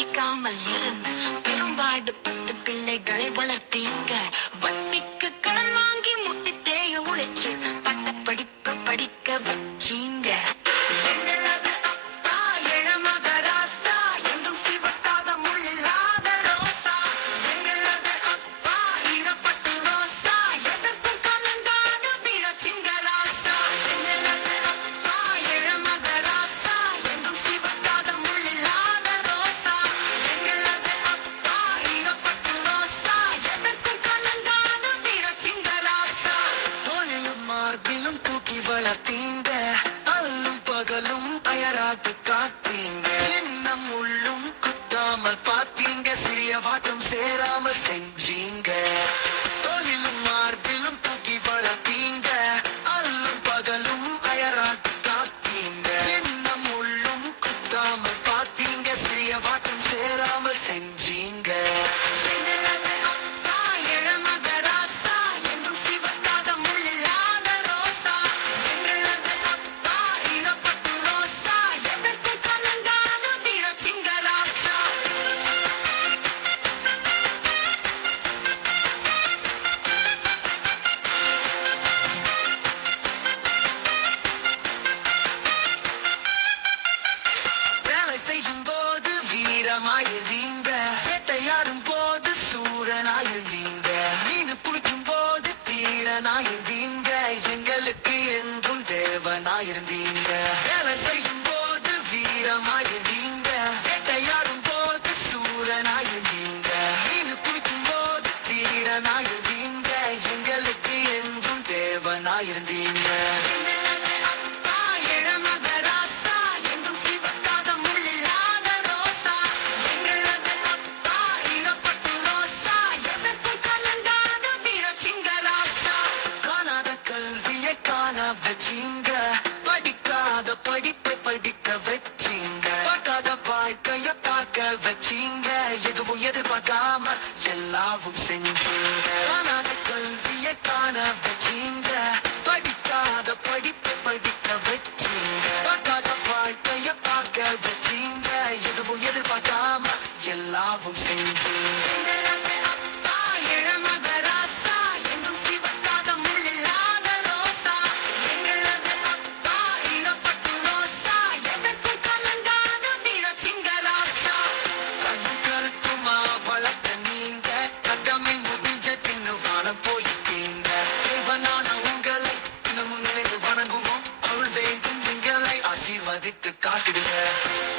படிக்காமல் இருந்து பெரும்பாடுபட்டு பிள்ளைகளை வளர்த்தீங்க. வட்டி தேவனாயிருந்தீங்க. எங்களுக்கு என்றும் தேவனாயிருந்தீங்க. வேலை செய்யும் போது வீரமாயிருந்தீங்க. வேட்டையாடும் போது சூரனாயிருந்தீங்க. மீன் குளிக்கும் போது தீரனாய் வச்சீங்க படிக்காத படிப்பை படிக்க வச்சீங்க. பார்க்காத வாழ்க்கைய பார்க்க வச்சீங்க. எதுவும் எதிர்பார்க்காம எல்லாவும் செஞ்சு அடித்து காட்டுகிற